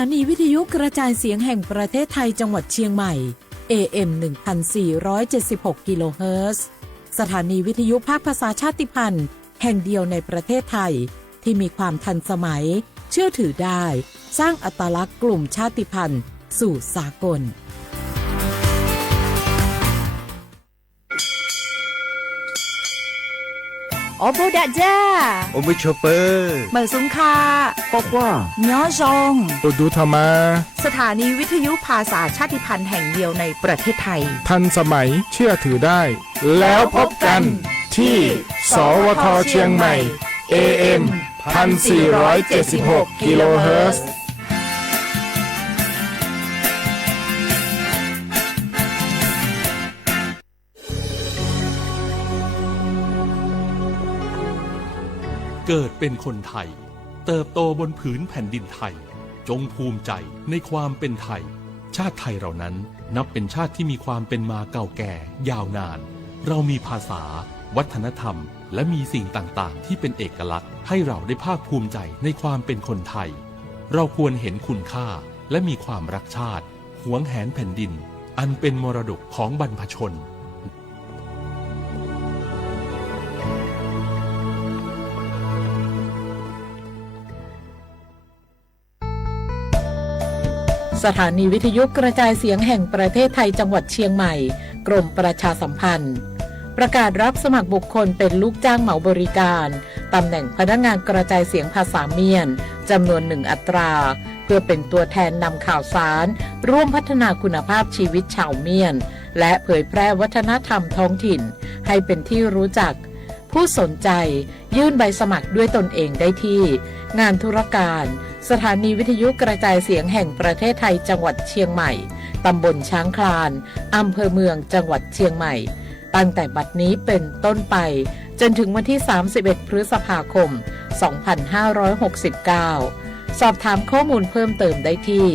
ถานีวิทยุกระจายเสียงแห่งประเทศไทยจังหวัดเชียงใหม่ AM 1476 กิโลเฮิรตซ์สถานีวิทยุภาคภาษาชาติพันธุ์แห่งเดียวในประเทศไทยที่มีความทันสมัยเชื่อถือได้สร้างอัตลักษณ์กลุ่มชาติพันธุ์สู่สากลโอโบดะจ้าโอมิชเปอร์เหมอซุงคาบอกว่าย้อซงโอดูธรรมาสถานีวิทยุภาษาชาติพันธุ์แห่งเดียวในประเทศไทยทันสมัยเชื่อถือได้แล้วพบกันที่สวทเชียงใหม่ AM 1476 กิโลเฮิรตซ์เกิดเป็นคนไทยเติบโตบนผืนแผ่นดินไทยจงภูมิใจในความเป็นไทยชาติไทยเรานั้นนับเป็นชาติที่มีความเป็นมาเก่าแก่ยาวนานเรามีภาษาวัฒนธรรมและมีสิ่งต่างๆที่เป็นเอกลักษณ์ให้เราได้ภาคภูมิใจในความเป็นคนไทยเราควรเห็นคุณค่าและมีความรักชาติหวงแหนแผ่นดินอันเป็นมรดกของบรรพชนสถานีวิทยุกระจายเสียงแห่งประเทศไทยจังหวัดเชียงใหม่กรมประชาสัมพันธ์ประกาศรับสมัครบุคคลเป็นลูกจ้างเหมาบริการตำแหน่งพนักงานกระจายเสียงภาษาเมียนจำนวน1 อัตราเพื่อเป็นตัวแทนนำข่าวสารร่วมพัฒนาคุณภาพชีวิตชาวเมียนและเผยแพร่วัฒนธรรมท้องถิ่นให้เป็นที่รู้จักผู้สนใจยื่นใบสมัครด้วยตนเองได้ที่งานธุรการสถานีวิทยุกระจายเสียงแห่งประเทศไทยจังหวัดเชียงใหม่ตำบลช้างคลานอำเภอเมืองจังหวัดเชียงใหม่ตั้งแต่บัดนี้เป็นต้นไปจนถึงวันที่31 พฤษภาคม 2569 สอบถามข้อมูลเพิ่มเติมได้ที่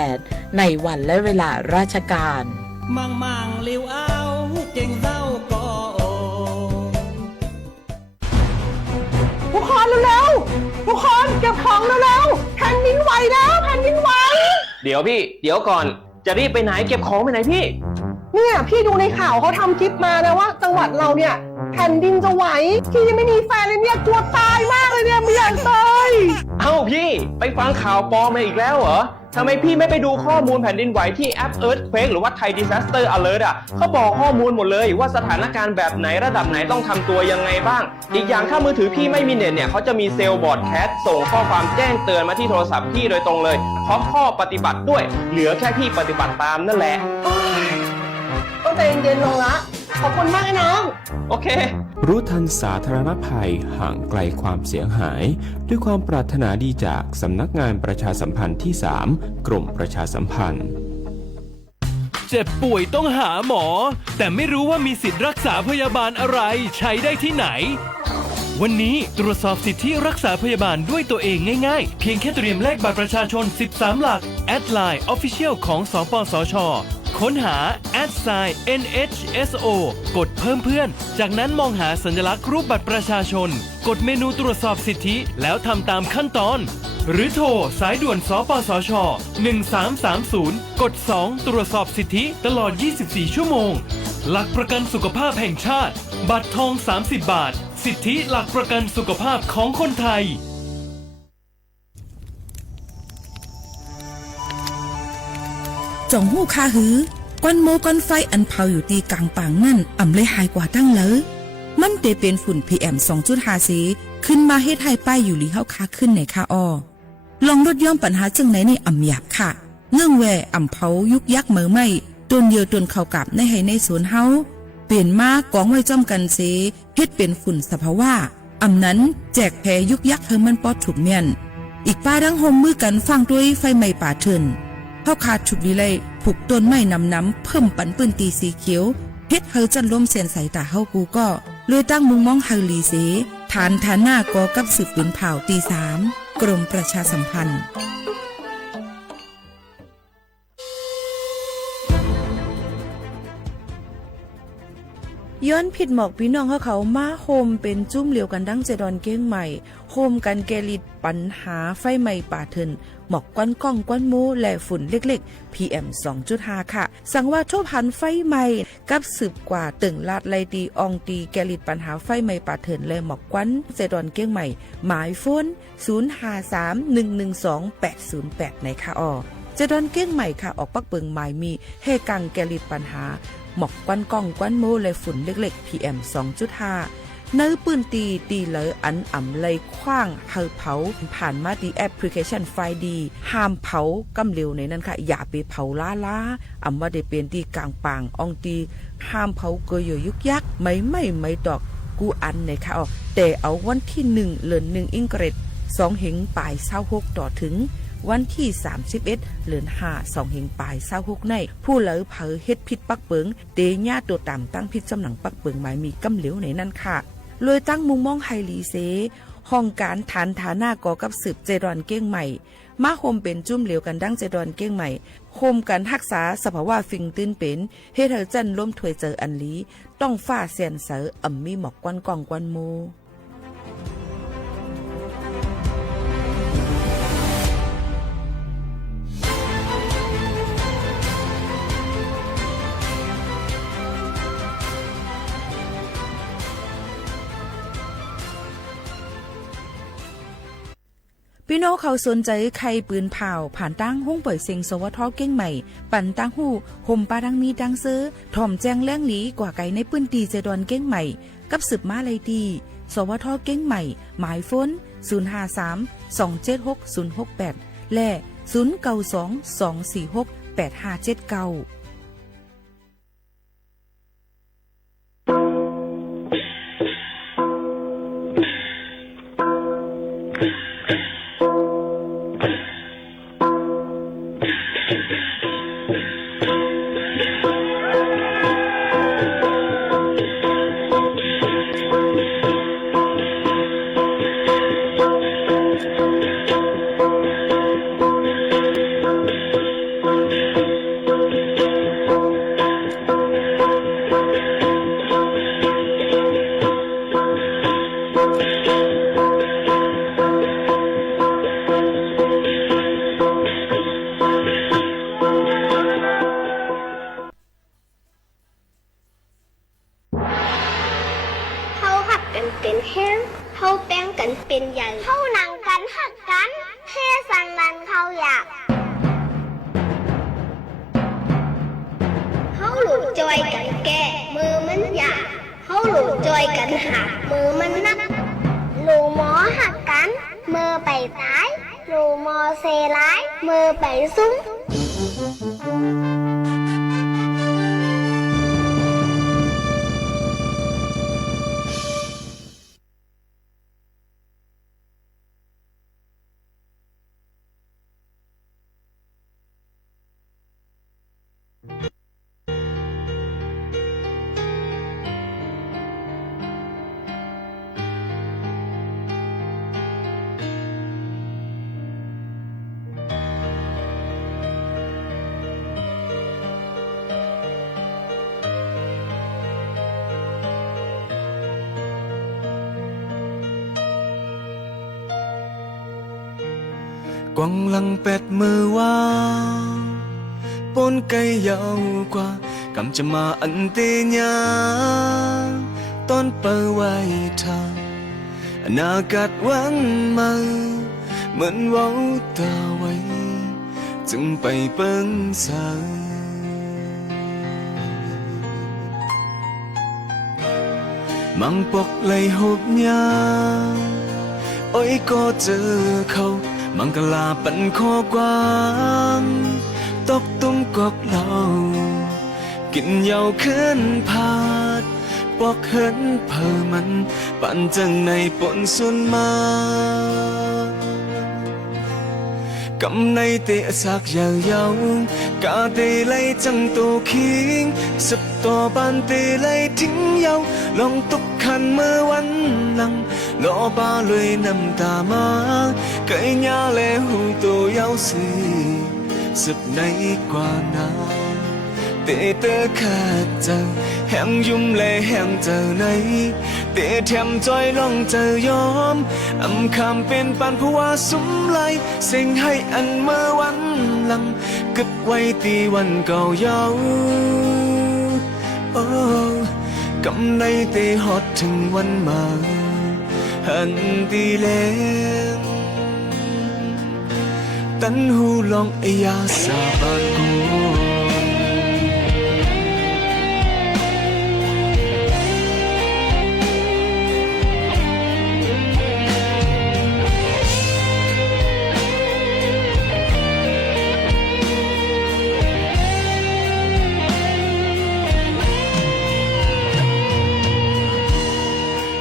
053-276-068 ในวันและเวลาราชการมังลิวเอาเก่งเศร้าก็ทุกคนเร็วๆทุกคนเก็บของเร็วๆแผ่นดินไหวแล้วแผ่นดินไหวเดี๋ยวพี่เดี๋ยวก่อนจะรีบไปไหนเก็บของไปไหนพี่เนี่ยพี่ดูในข่าวเขาทำคลิปมานะว่าจังหวัดเราเนี่ยแผ่นดินจะไหวพี่ยังไม่มีแฟนเลยเนี่ยกลัวตายมากเลยเนี่ยไม่อยากตายเอ้าพี่ไปฟังข่าวปลอมมาอีกแล้วเหรอทำไมพี่ไม่ไปดูข้อมูลแผ่นดินไหวที่แอป Earthquake หรือว่า Thai Disaster Alert อ่ะเขาบอกข้อมูลหมดเลยว่าสถานการณ์แบบไหนระดับไหนต้องทำตัวยังไงบ้างอีกอย่างถ้ามือถือพี่ไม่มีเน็ตเนี่ยเขาจะมีเซลล์บอร์ดแคสต์ส่งข้อความแจ้งเตือนมาที่โทรศัพท์พี่โดยตรงเลยพร้อมข้อปฏิบัติด้วยเหลือแค่พี่ปฏิบัติตามนั่นแหละต้องใจเย็นๆลงละขอบคุณมากไอ้น้องโอเครู้ทันสาธารณภัยห่างไกลความเสียหายด้วยความปรารถนาดีจากสำนักงานประชาสัมพันธ์ที่ 3 กรมประชาสัมพันธ์เจ็บป่วยต้องหาหมอแต่ไม่รู้ว่ามีสิทธิ์รักษาพยาบาลอะไรใช้ได้ที่ไหนวันนี้ตรวจสอบสิทธิรักษาพยาบาลด้วยตัวเองง่ายๆเพียงแค่เตรียมเลขบัตรประชาชน13 หลักแอดไลน์ Official ของสปสช.ค้นหา @NHSO กดเพิ่มเพื่อนจากนั้นมองหาสัญลักษณ์รูปบัตรประชาชนกดเมนูตรวจสอบสิทธิแล้วทำตามขั้นตอนหรือโทรสายด่วนสปสช1330กด2ตรวจสอบสิทธิตลอด24ชั่วโมงหลักประกันสุขภาพแห่งชาติบัตรทอง30 บาทสิทธิหลักประกันสุขภาพของคนไทยจ่องหู้คาหือก้อนโมก้อนไฟอันเผาอยู่ตีกลางป่างนั่นอ่ำเลยหายกว่าตั้งเลยมันเตเป็นฝุ่น PM 2.5 สีขึ้นมาเฮ็ดให้ป้ายอยู่ลีเฮาคาขึ้นในคาอ้อลองลดย่อมปัญหาจังไหนในอ่ำหยาบค่ะเงื่องแวอ่ำเผายุกยักเหมือไม่ต้นเดียวต้นเข้ากับในให้ในสวนเฮาเปลี่ยนมากองไว้จ้อมกันเสเฮ็ดเป็นฝุ่นสภาวะอ่ำนั้นแจกแผ่ยุกยักเฮมันปอดถูกเมียนอีกป้าดังห่มมือกันฟังด้วยไฟไหม้ป่าเถินเฮาขาดฉุกดีเลยผูกต้นไม้น้ำเพิ่มปันปืนตีสีเขียวเฮ็ดเฮาจันล้มเส้นสายตาเฮากูก็เลยตั้งมุงมองเฮาลีเสฐานหน้ากอกับสืบปืนเผาตี 3กรมประชาสัมพันธ์ ย้อนผิดหมอกพี่น้องเขามาโฮมเป็นจุ้มเหลียวกันดังเจดอนเก้งใหม่โฮมกันแกลิดปัญหาไฟไหม้ป่าเถินหมอกควันก้องควันมูและฝุ่นเล็กๆ PM 2.5 ค่ะสั่งว่าโทษพันไฟไหม้กับสืบกว่าตึงลาดไลตีอองตีแกลิดปัญหาไฟไหม้ป่าเถินและหมอกควันเจดอนเก้งใหม่หมายโฟน0531128808ในค่ะเจดอนเก้งใหม่ค่ะออกปักเปิงหมายมีให้กังแกลิดปัญหาหมอกควันก้องควันมูและฝุ่นเล็กๆ PM 2.5 เนื้อปืนตีเลยอันอ่ำเลยคว้างเฮาเผาผ่านมาดีแอปพลิเคชันไฟดีห้ามเผากำเร็วในนั้นค่ะอย่าไปเผาล้าอ่ำว่าได้เป็นตีกลางปางอองตีห้ามเผาเกยยุกยักไม่ดอกกูอันในค่ะแต่เอาวันที่1เดือน1อิงเกรด2เหงปลาย26ต่อถึงวันที่31เดือน5 2เหงปลาย26ในผู้เหลือเผอเฮ็ดผิดปักเปิงเตญ่าตัวต่ำตั้งผิดจำหนังปักเปิงหมายมีกำเหลวในนั้นค่ะเลยตั้งมุมมองไฮลีเซห้องการฐานฐานาก่อกับสืบเจดอนเก้งใหม่มาโฮมเป็นจุ่มเหลวกันดั้งเจดอนเก้งใหม่โฮมกันรักษาสภาวะฟิงตื้นเป็นเฮ็ดให้จันล้มถวยเจออันลีต้องฟ้าเสียนเสออ่ำมีหมอกกวนกองกวนโมพี่น้องเขาสนใจใครปืนเผาผ่านตั้งห้องปล่อยเสียงสวทเก้งใหม่ปั่นตั้งหูห่มปลาดังมีดังซื้อถ่อมแจ้งแล้งหลีกว่าไก่ในปืนตีเจดอนเก้งใหม่กับสืบมาเลยดีสวทเก้งใหม่หมายฝน053-276-068และ0922468579เป็นแห้งเขาแป้งกันเป็นใหญ่เขานั่งกันหักกันเทสันนั้นเขาอยากเขาหลุดจอยกันแก่มือมันอยากเขาหลุดจอยกันหักมือมันนักลูหมอหักกันมือไปซ้ายลูหมอเซร้ายมือไปซุ้งกวางลังเป็ดมือว่าปนไก่ยาวกว่ากำจะมาอันเตียตอนเปิดไว้ทางอนาคตวันมาเหมือนว่าวตาไว้จึงไปเปิ้งสายมังปกไหลหบยาโอ้ยก็เจอเขามังกลาปันข้อกว้างตกตุ้มกอกเหล่ากินเหยาขึ้นผาดปอกเหินเพอมันปั่นจังในปนส่วนมากำในเตะสักยาวยาวกาเตไลจังตูคิงสับตัวบานเตไลทิ้งยาวลองตุกขันเมื่อวันหลังรอบาเลยน้ำตามาไก่ยาและหูตัวยาวสีสับในกว่านาเต để tớ khát chờ hẹn dung lệ hẹn chờ này để thèm trôi lòng chờ yóm âm kham bên bàn phù hoa súng lại sinh hay ăn mơวันหลังกึบไว้ตีวันเก่าเย้ากำในเตฮอดถึงวันมาหันตีเลงตันหูลองไอยาสาบานกู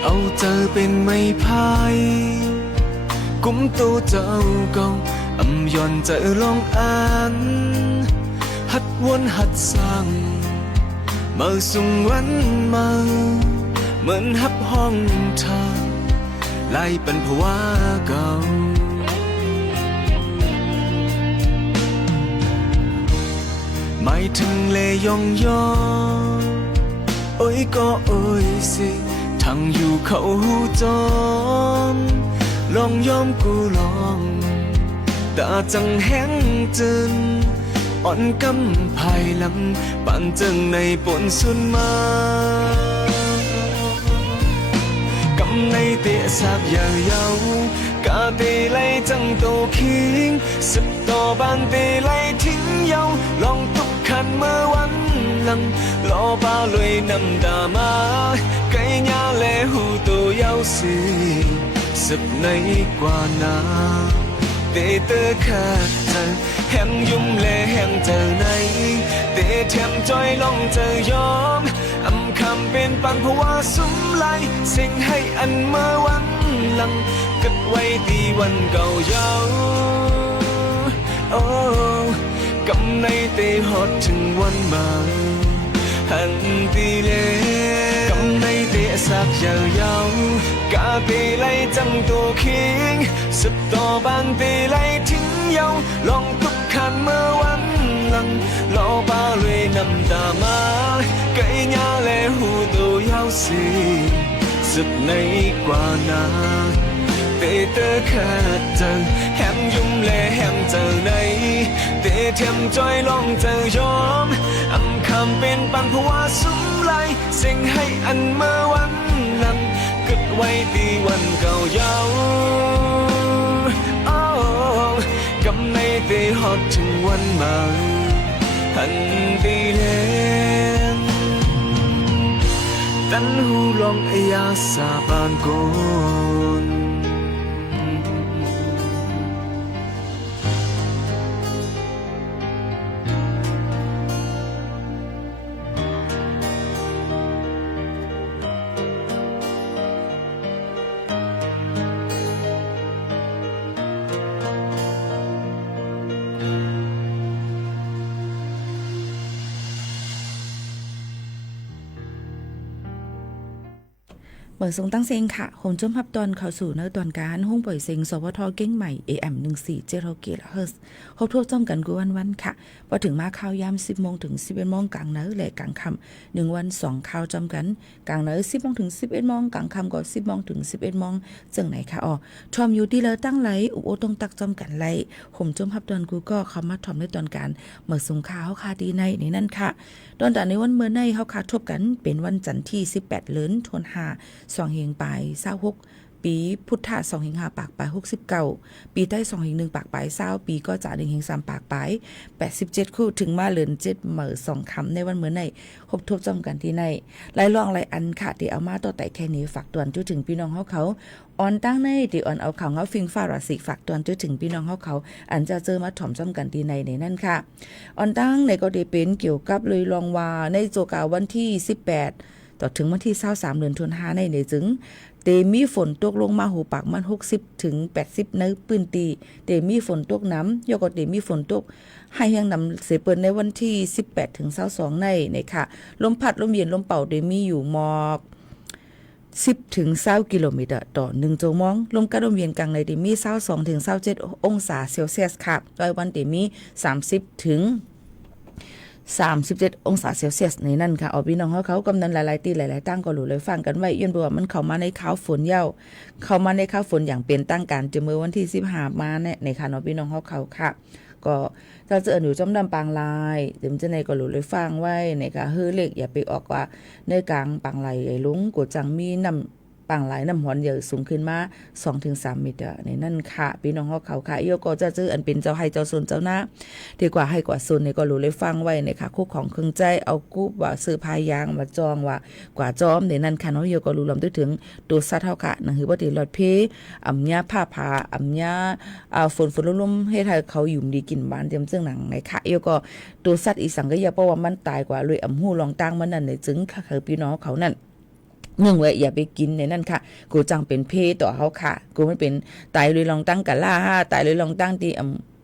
เอาเจอเป็นไม่พายกุมตัวเจ้าเก่าอำย้อนเจอลองอ่านหัดวนหัดสั่งมาส่งวันมาเหมือนหับห้องทางไล่เป็นภาวะเก่าไม่ถึงเลยยองยอโอ้ยก็โอ้ยสิทั้งอยู่เขาหูจอมลองยอมกูลองตาจังแห้งจืนอ่อนกำภายหลังปั่นจึงในปนสุนมากำในเตะสาบยาวยาวกาเตไลจังโตคิงสิบต่อบานเตไลทิ้งยาวลองตุกขันเมื่อวันหลังรอบ้าลอยน้ำตามาไก่ยาและหูตัวยาวสิสิบในกว่านาเตะเตอขาดเธอแหมยุ่มและแหมเจอในเตะแถมจอยลองเจอยอมอำคำเป็นปันภาวะสุมไหลเสียงให้อันเมื่อวันหลังกึดไว้ตีวันเก่าเย้าโอ้กำในเตะฮอดถึงวันมาหันตีเลกำในเตะสักยาวยาวกาเตไลจังตัวคิงสิบต่อบานเตไลทิ้งยาวลองตุกขันเมื่อวันหลังรอบ้าเลยน้ำตามาไก่ยาและหูตัวยาวสิสิบในกว่านาเตะเตอขาดเจอแหมยุ่มและแหมเจอในเตะเทียมจอยลองเจอยอมอำคำเป็นปันภาวะสุมไหลเสียงให้อันเมื่อวันหลังกึดไว้ตีวันเก่าเย้ากำในเตะฮอดถึงวันมาหันตีเลงตันหูลองไอยาสาบานโกนเปิดทรงตั้งเซงค่ะโฮมจมพับตอนเข้าสู่ในตอนการห้องปล่อยเซงสวทเก้งใหม่ AM 1470 GHz ครบทั่วจอมกันกูวันค่ะพอถึงมาข่าวยาม 10 โมงถึง 11 โมงกลางเนื้อและกลางค่ำ1วัน2ข่าวจอมกันกลางเนื้อ 10 โมงถึง 11 โมงกลางค่ำก็ 10 โมงถึง 11 โมงจังไหนค่ะทอมอยู่ที่เลอตั้งไหลอุโอตรงตักจอมกันไหลโฮมจมพับตอนกูก็เข้ามาทอมในตอนการเมื่อสงข่าวค่ะดีในนั่นค่ะตอนแต่ในวันเมื่อในเฮาค่ะทบกันเป็นวันจันทร์ที่18เดือนธันวาคม2เฮงปลาย26ปีพุทธะ2เฮง5ปากปลาย69ปีใต้2เฮง1ปากปลาย20ปีก็จะ1เฮง3ปากปลาย87คู่ถึงมาเลือน7เหม่อ2คำในวันเมื่อในครบทบจอมกันที่ในหลายรองหลายอันค่ะที่เอามาต่อแต่แค่นี้ฝากตวนจุถึงพี่น้องเขาออนตั้งในที่ออนเอาข่าวเงาฟิงฟ้าราศีฝากตวนจุถึงพี่น้องเขาอันจะเจอมาถ่อมจอมกันที่ในนั่นค่ะออนตั้งในก็ได้เป็นเกี่ยวกับเลยลองว่าในโจกาวันที่18ต่อถึงวันที่23เดือนธันวาคมในจึงเตมีฝนตกลงมาหูปากมัน60ถึง80ในพื้นที่เตมีฝนตกน้ำยก็เตมีฝนตกให้ยังนำเสเปินในวันที่18ถึง22ในค่ะลมพัดลมเย็นลมเป่าเตมีอยู่หมอก10ถึง20กิโลเมตรต่อ1ชั่วโมงลมกระลมเย็นกลางในเตมี22ถึง27องศาเซลเซียสค่ะโดยวันเตมี30ถึง 37องศาเซลเซียสในนั่นค่ะเอาพี่น้องเขากำนันหลายๆตีหลายๆตั้งก็รู้เลยฟังกันไว้ย้อนบ่ว่ามันเข้ามาในข่าวฝนเย้าเข้ามาในข่าวฝนอย่างเป็นตั้งการจะเมื่อวันที่15มาเนี่ยในค่ะเนาะพี่น้องเขาค่ะก็ถ้าเจออยู่จอมดำปางลายเดี๋ยวจะในก็รู้เลยฟังไว้ในค่ะเฮือเล็กอย่าไปออกว่าในกลางปางลายไอ้ลุงกูจังมีน้ำปางหลายน้ำหอนเยอะสูงขึ้นมา 2-3 เมตรในนั่นค่ะพี่น้องเขาค่ะโยก็จะเจออันเป็นเจ้าให้เจ้าส่วนเจ้าหน้าดีกว่าให้กว่าส่วนในก็รู้เลยฟังไว้ในค่ะคู่ของเครื่องใจเอากู้ว่าซื้อพายางมาจองว่ากว่าจอมในนั่นค่ะเนาะโยก็รู้ลำถึงตัวสัตว์เท่าค่ะนั่นคือว่าตีหลอดเพอ่ำยาผ้าผาอ่ำยาฝนลุ่มๆให้ไทยเขาอยู่ดีกินบ้านเตรียมเรื่องหนังในค่ะโยก็ตัวสัตว์อีสังก็อย่าเพราะว่ามันตายกว่าเลยอ่ำหูลองตั้งมันนั่นในจึงค่ะคือพี่น้องเขานั่นนึ่งไว้อย่าไปกินในนั่นค่ะกูจังเป็นเพต่อเขาค่ะกูไม่เป็นตายเลยลองตั้งกะล่า5ตายเลยลองตั้งที่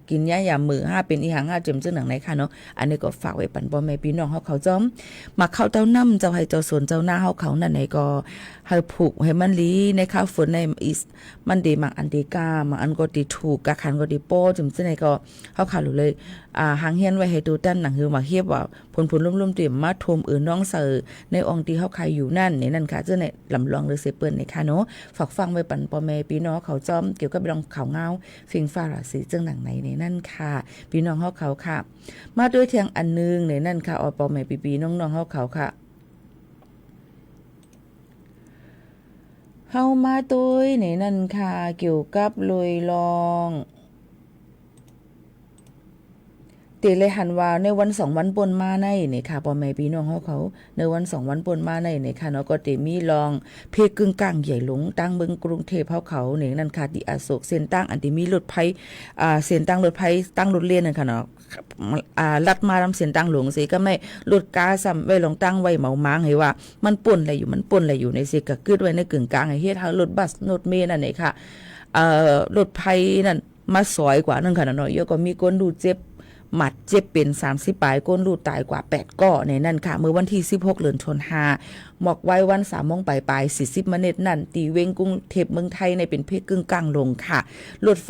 กินยาอย่ามือ5เป็นอีหาง5เจิมซึ่งหนังไหนค่ะเนาะอันนี้ก็ฝากไว้ปันพ่อแม่พี่น้องเขาจ้อมมาเข้าเต้าน้ำเจ้าให้เจ้าสวนเจ้าหน้าเขานั่นไหนก็ให้ผูกให้มันลีในข้าวฝนในอีสมันดีมังอันดีกามังอันก็ดีถูกกะขันก็ดีโป้เจิมซึ่งไหนก็เขาขาดเลยหางเฮียนไว้ให้ดูด้านหนังคือมาเฮียบว่าผลลุ่มๆเตรียมมาทมน้องเสือในองค์ที่เขาขายอยู่นั่นในนั่นค่ะซึ่งในลำลองหรือเสเปิ้นในค่ะเนาะฝากฟังไว้ปันพ่อแม่พี่น้องเขาจ้อมเกี่ยวกับเรื่องข่าวเงาฟิงฟ้าราศีจึงหนังไหนในนั่นค่ะพี่น้องเขาค่ะมาด้วยเทียงอันนึงในนั่นค่ะอปอแม่ปีน้องเขาค่ะเข้ามาด้วยในนั่นค่ะเกี่ยวกับลอยลองตีเลยหันว่าในวัน2วันปนมาในนี่ค่ะพ่อแม่พี่น้องเขาในวัน2วันปนมาในนี่ค่ะเนาะก็ติมีลองเพกึ่งกลางใหญ่หลงตั้งเมืองกรุงเทพเขานี่นั่นค่ะที่อโศกเส้นตั้งอันที่มีรถไฟเส้นตั้งรถไฟตั้งรถเลียนนั่นค่ะเนาะลัดมาลำเส้นตั้งหลวงสิก็ไม่รถกาซ้ำไว้ลองตั้งไว้เหมามางให้ว่ามันป่นอะไรอยู่ในสิก็กึดไว้ในกึ่งกลางให้เฮ็ดให้รถบัสรถเมล์นั่นนี่ค่ะรถไฟนั่นมาสอยกว่านั่นค่ะเนาะเยอะก็มีคนดูเจ็บหมัดเจ็บเป็น30ปลายก้นลูกตายกว่า8ก้อในนั่นค่ะเมื่อวันที่16เดือนธันวาคมหมอกไว้วัน3 โมงปลาย40นาทีนั่นตีเวงกรุงเทพเมืองไทยในเป็นเพศกึ่งกลางลงค่ะรถไฟ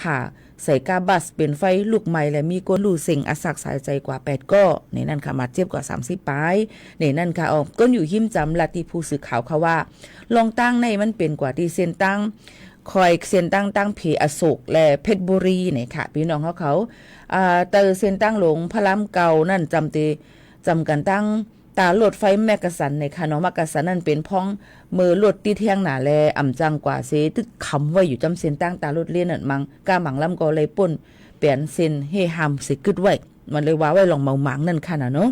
ผ่าใส่กาบัสเป็นไฟลูกใหม่และมีก้นลูกเสียงอสักสายใจกว่า8ก้อในนั่นค่ะมาเจ็บกว่า30ปลายในนั่นค่ะก้นอยู่หิมจำลัทธิผู้สื่อข่าวเขาว่าลองตั้งในมันเป็นกว่าที่เส้นตั้งคอยเส้นตั้งเพอโศกและเพชรบุรีเนี่ยค่ะพี่น้องเขาเตอเส้นตั้งหลงพระรามเก่านั่นจำกันตั้งตารถไฟแมกกะสันในค่ะน้องแมกกะสันนั่นเป็นพ้องมือรถที่เที่ยงหนาแลอ่ำจังกว่าเสตึกคำไว้อยู่จำเส้นตั้งตารถเลี้ยนนั่นมังกาหมังลำก็เลยป่นเปลี่ยนเส้นให้หำสิกึดไว้มันเลยว่าไว้ลองเมาหมังนั่นค่ะนะเนาะ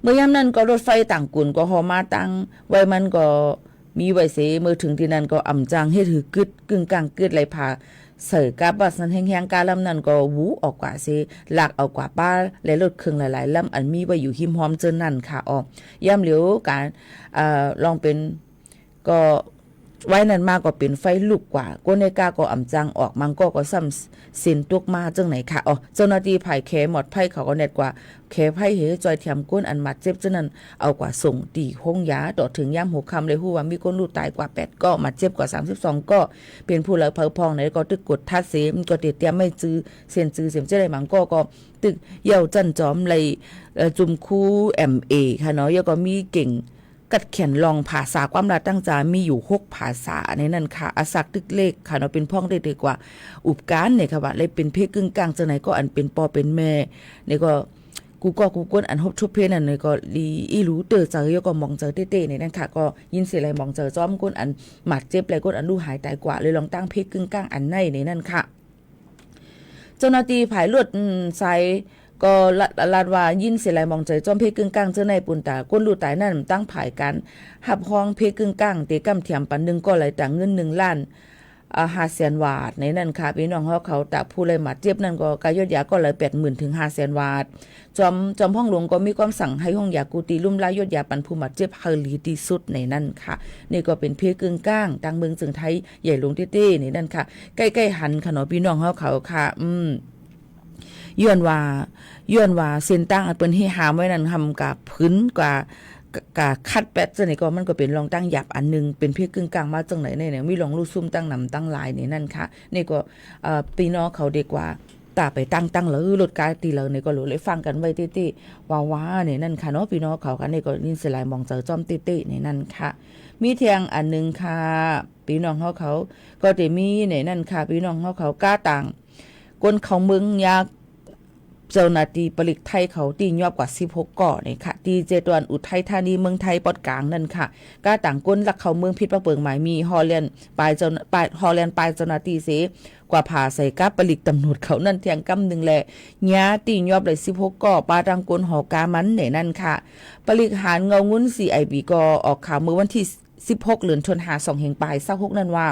เมื่อยามนั้นก็รถไฟต่างกุ่นก็ฮอมาตั้งไว้มันก็มีไว้เสเมื่อถึงที่นั่นก็อ่ำจังให้ถือกึดกึ่งกลางกึดไหลพาเสิร์กาบัสนั้นแห้งๆกาลำนั้นก็วูออกกว่าเสหลักเอากว่าป้าและรถเครื่องหลายๆลำอันมีไว้อยู่หิมหอมเจนนั่นค่ะย่ำเหลียวการลองเป็นก็ไว้นั้นมากก็เป็นไฟลุกกว่าก้นในกาก็อ่ำจังออกมังก็ซ้ำสินตุกมาจังไหนค่ะเจ้าหน้าที่ไผ่แขหมดไผ่เขาก็เน็ตกว่าแขไผ่เหจอยเทียมก้นอันมัดเจ็บเจ้านั้นเอากว่าส่งตีห้องยาต่อถึงย่ำหัวคำเลยฮู้ว่ามีก้นลูกตายกว่า8ก็มัดเจ็บกว่า32ก็เป็นผู้ละเพอพองไหนก็ตึกกดทัดเสมก็เตียมไม่จื้อเสียนจื้อเสียมเจ้าได้มังก็ตึกเย่าจันจอมเลยจุมคูMAค่ะเนาะแล้วก็มีเก่งกัดเขียนลองภาษาความรักตั้งใจมีอยู่6ภาษาในนั้นค่ะอาศักตึกเลขค่ะเนาะเป็นพ้องได้ดีกว่าอุปการเนี่ยค่ะว่าเลยเป็นเพศกึ่งกลางจังไหนก็อันเป็นปอเป็นแม่นี่ก็กูก้นอันฮบชุบเพศนั่นเลยก็ลีอีรู้เตอเจอยก็มองเจอเต้ๆในนั้นค่ะก็ยินเสียอะไรมองเจอจ้อมก้นอันหมัดเจ็บอะไรก้นอันดูหายตายกว่าเลยลองตั้งเพศกึ่งกลางอันในนั้นค่ะเจ้าหน้าที่ผายลวดใส่ก็ลาดว่ายินเสียไหลมองใจจอมเพกึ่งกลางเจ้าในปุ่นตาก้นลูตายนั่นตั้งผายกันหับห้องเพกึ่งกลางเตกำเทียมปันนึงก็ไหลต่างเงิน1 ล้าน500,000 บาทในนั่นค่ะพี่น้องเขาตาผู้เลยมาเจ็บนั่นก็กายยาก็เลย80,000 ถึง 500,000 บาทจอมห้องหลวงก็มีความสั่งให้ห้องยากูตีลุ่มลายยยาปันผู้มาเจ็บเฮลีที่สุดในนั่นค่ะนี่ก็เป็นเพกึ่งกลางต่างเมืองจึงไทยใหญ่หลวงเต้ๆในนั่นค่ะใกล้ๆหันค่ะเนาะพี่น้องเขาค่ะย้อนว่าเส้นตั้งเปิ้นให้หามไว้นั่นทำกับพื้นกว่าคัดแปดจังไหนก็มันก็เป็นรองตั้งหยับอันนึงเป็นเพศกึ่งกลางมาจังไหนเนี่ยมีรองรูซุ่มตั้งนำตั้งลายนี่นั่นค่ะนี่ก็พี่น้องเขาดีกว่า ตาไปตั้งเลยรถกาตีเลยเนี่ยก็เลยฟังกันไว้ติว่าเนี่ยนั่นค่ะเนาะพี่น้องเขากันเนี่ยก็นินสลายมองเจอจอมติในนั่นค่ะมีเทียงอันนึงค่ะพี่น้องเขาก็จะมีเนี่ยนั่นค่ะพี่น้องเขาก้าต่างก้นเขาเมืองยากเจ้าหน้าที่ผลิตไทยเขาตียอบกว่า16ก่อเนี่ยค่ะตีเจตวันอุทัยธานีเมืองไทยปอดกลางนั่นค่ะก้าต่างก้นลักเขาเมืองพิษประเปิงหมายมีฮอลแลนด์ปลายเจ้าฮอลแลนด์ปลายเจ้าหน้าที่เสกว่าผ่าใส่ก้าผลิตตำรวจเขานั่นเทียงกำหนึ่งแหละญาตียอบเลย16ก่อปลาดังก้นหอกามันเนี่ยนั่นค่ะผลิตหารเงางุ้น CIB ก็ออกข่าวเมื่อวันที่16เดือนธันวาคม2แห่งปลาย26นั่นว่า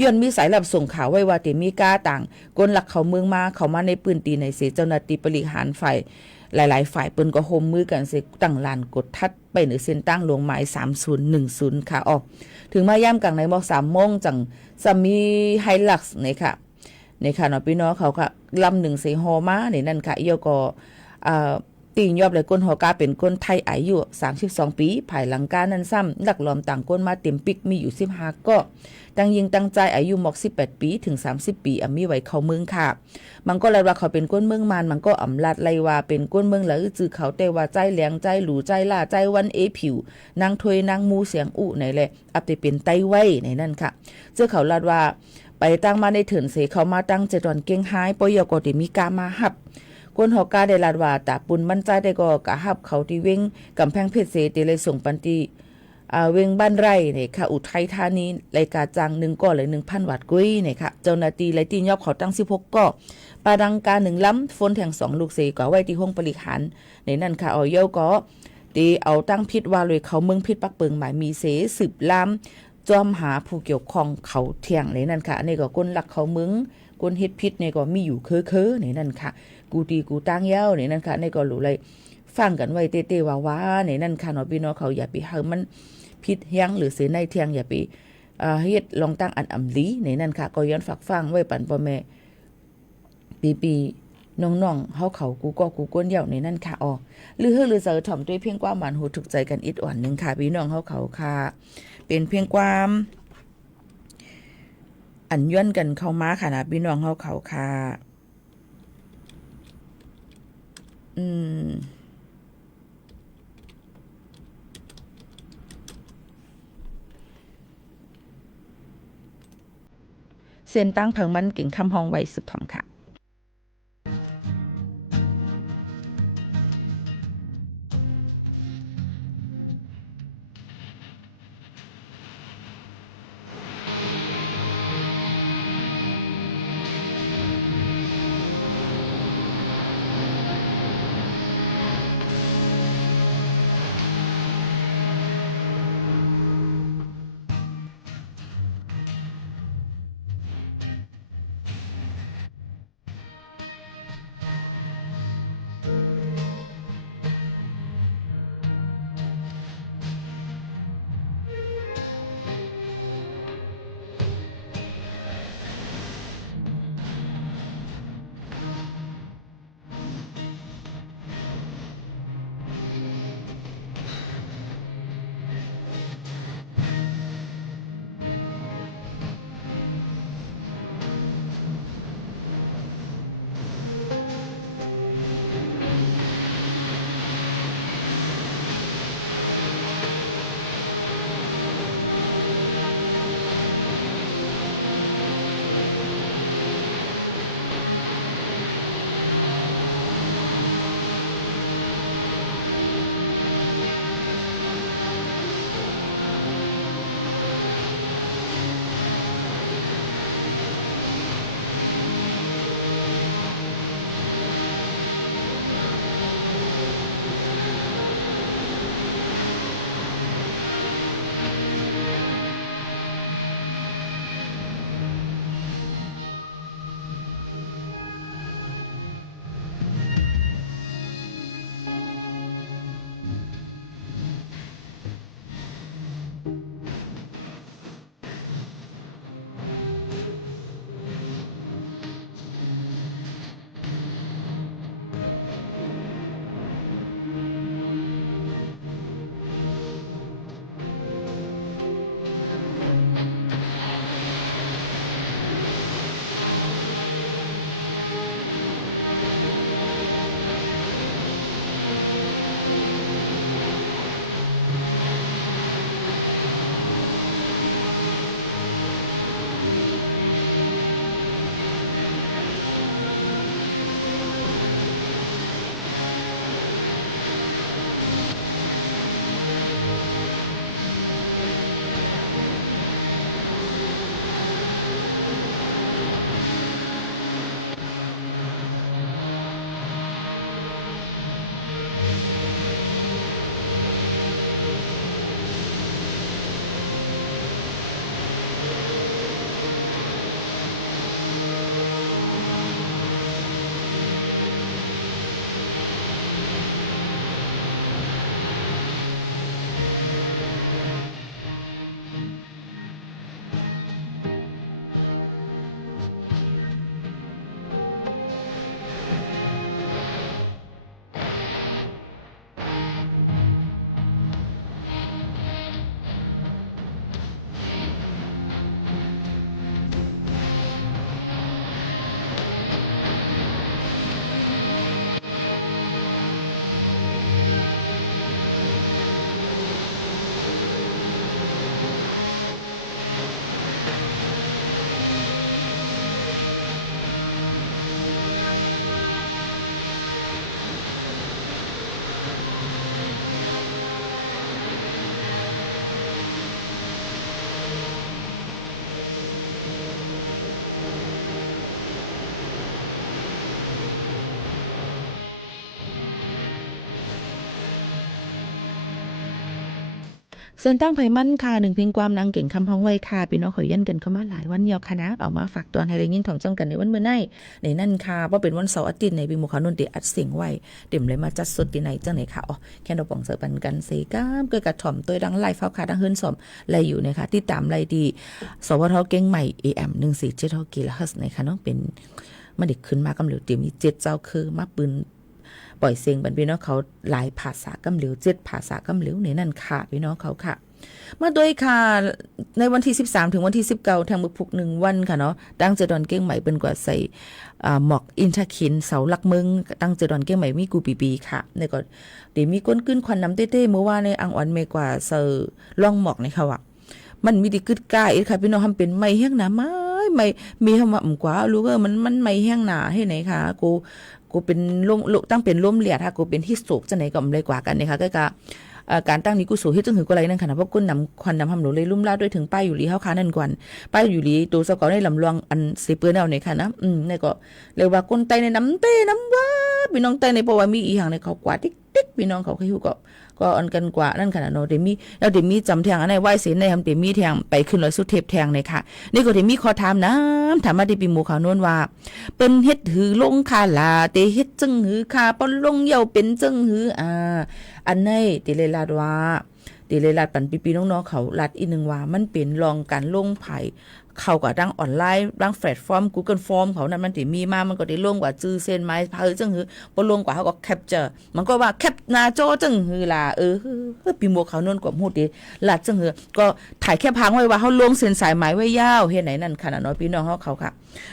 ย้อนมีสายลับส่งข่าวไว้ว่าเตมีกาต่างกลหลักเขาเมืองมาเขามาในปืนตีในเสเจ้าหน้าที่บริหารฝ่ายหลายๆฝ่ายเปิ้นก็โฮมมือกันเสตั้งลานกดทัดไปเหนือเส้นตั้งหลวงหมาย3010ค่ะถึงมาย่ำกลางในม3โมงจังจะมีไฮลักซ์นี่ค่ะเนาะพี่น้องเขาค่ะลำหนึ่งเสฮอมาในนั่นค่ะเอียวก็ตีนยอบเลยก้นหัวกาเป็นก้นไทยอายุ32ปีภายหลังการนั้นซ้ำหลักล้อมต่างก้นมาเต็มปิกมีอยู่15ก็ตั้งยิงตั้งใจอายุหมอก18ปีถึง30ปีมีไว้เข้าเมืองค่ะมันก็เลยว่าเขาเป็นก้นเมืองมันก็อำลาดไลว่าเป็นก้นเมืองหรือจือเขาแต่ว่าใจแหลงใจหลูใจล่าใจวันผิวนางถวยนางมูเสียงอุไหนแหละอับไปเป็นไตไว้ในนั่นค่ะเจ้าเขาลาดว่าไปตั้งมาในเถินเสเขามาตั้งเจดอนเก่งหายปอยก็ได้มีกามาหับคนหอกาได้ลาดว่าตาปุนมั่นใจได้ก็กะหับเขาที่เว้งกำแพงเพชรเสติเลยส่งปันตีเว้งบ้านไร่เนี่ยค่ะอุทัยธานีรายการจัง1ก็เลย 1,000 วัตต์กุ้ยเนี่ยค่ะเจ้าหน้าที่เลยตียอบเขาตั้ง16ก็ปาดังกา1ล้ำฝนแทง2ลูกเสก็ไว้ที่ห้องบริหารในนั่นค่ะเอาเย้าก็ตีเอาตั้งพิษว่าเลยเขาเมืองพิษปักเปิงหมายมีเส10ล้ำจอมหาผู้เกี่ยวข้องเขาเที่ยงในนั่นค่ะอันนี้ก็ก้นหลักเขาเมืองก้นเฮ็ดพิษเนี่ยก็มีอยู่เคอในนั่นค่ะกูตีกูตั้งเย้าในนั่นค่ะในก็รู้เลยฟังกันไว้เต้ๆว่าในนั่นค่ะเนาะพี่น้องเขาอย่าไปเฮามันพิษเฮียงหรือเสในเที่ยงอย่าไปเฮ็ดลองตั้งอันอำลีในนั่นค่ะก็ย้อนฝากฟังไว้ปั่นพ่อแม่ปีน้องๆเฮาเขากูก็กูก้นเย้าในนั่นค่ะหรือเจอถ่อมด้วยเพียงความหวานหูถูกใจกันอิดอ่อนนึงค่ะพี่น้องเฮาเขาค่ะเป็นเพียงความอันย้อนกันเข้ามาค่ะนะพี่น้องเฮาเขาค่ะเส้นตั้งเพิงมันเก่งคำห้องไว้สุดถ่อมค่ะ ส่วนตั้งไผมั่นค่ะหนึ่งเพียงความนางเก่งคำพ้องไว้ค่ะพี่น้องขอยันกันเข้ามาหลายวันเดียวค่ะนะเอามาฝากตอนให้ได้ยินของจ้องกันในวันเมื่อไหร่ในนั่นค่ะเพราะเป็นวันเสาร์อาทิตย์ในปีหมู่ขานนท์อัดเสียงไว้เต็มเลยมาจัดสดที่ไหนจังไหนค่ะอ๋อแค่เราป่องเสือปันกันเสก้ามเกิดกระถ่อมตัวดังไล่เฝ้าค่ะดังเฮิรนสมไล่อยู่นะคะที่ตามไล่ดีสวทเก่งใหม่ AM 147กิโลเฮิรตซ์นะคะน้องเป็นมาเด็กขึ้นมากำเหลวเต็มมี7เจ้าคือมาปืนปล่อยเสียงบันพี่น้องเขาหลายภาษากำเหลว7ภาษากำเหลวในนั่นค่ะพี่น้องเขาค่ะมาด้วยค่ะในวันที่13ถึงวันที่19แทงบึกพุก1วันค่ะเนาะตั้งเจดอนเก้งใหม่เป็นกว่าใส่หมอกอินทคินเสาหลักเมืองตั้งเจดอนเก้งใหม่มีกูปีค่ะในก็เดี๋ยวมีก้นขึ้นควันน้ำเต้ๆเมื่อว่าในอังอ่อนเมกว่าเซอร์ล่องหมอกในค่ะว่ามันมีดิกึดก้าอีกค่ะพี่น้องทำเป็นไม้แห้งหนาไม่มีคำว่ากว่ารู้ว่ามันไม้แห้งหนาให้ไหนค่ะกูเป็นลงตั้งเป็นร่มเหลียดค่ะกูเป็นที่สุกจะไหนก็ไม่เลยกว่ากันนะคะก็การตั้งนี้กูสู่ที่จึงหือกอะไรนั่นค่ะนะเพราะก้นนำควันนำหำหนูเลยลุ่มลาดด้วยถึงป้ายอยู่ลีเฮาค้านั่นกวนป้ายอยู่ลีตัวสกอในลำลวงอันเสเปื้อนเอาในค่ะนะนี่ก็เรียกว่าก้นไตในน้ำเต้น้ำว่าพี่น้องไตในเพราะว่ามีอีอย่างในเขากว่าติ๊กพี่น้องเขาคือก็อันกันกว่านั่นค่ะเนาะเดมี่แล้วเดมี่จำแทงอันไหนไหวเสียในทำเดมี่แทงไปขึ้นร้อยสุดเทพแทงในค่ะนี่ก็เดมี่ขอถามนะถามมาที่ปีหมู่ขาวนวลว่าเปิ้นเฮ็ดหือลงคาลาเตเฮ็ดจึงหือคาปนลงเหี่ยวเป็นจึงหืออันไหนติเลลาดว่าติเลลาดปันปีน้องๆเขาลัดอีกนึงว่ามันเป็นรองการลงไผ่เขาก็ดังออนไลน์ดังแพลตฟอร์ม Google Form เขานั้นมันสิมีมามันก็ได้ลงกว่าจื้อเส้นไม้เผาจังหือบ่ลงกว่าเขาก็แคปเจอร์มันก็ว่าแคปหน้าจอจังหือล่ะปีหมู่เขานนกว่าฮู้ดิลัดจังหือก็ถ่ายแค่พังไว้ว่าเฮาลงเส้นสายไม้ไว้ยาวเฮ็ดไหนนั่นค่ะเนาะพี่น้องเขาค่ะ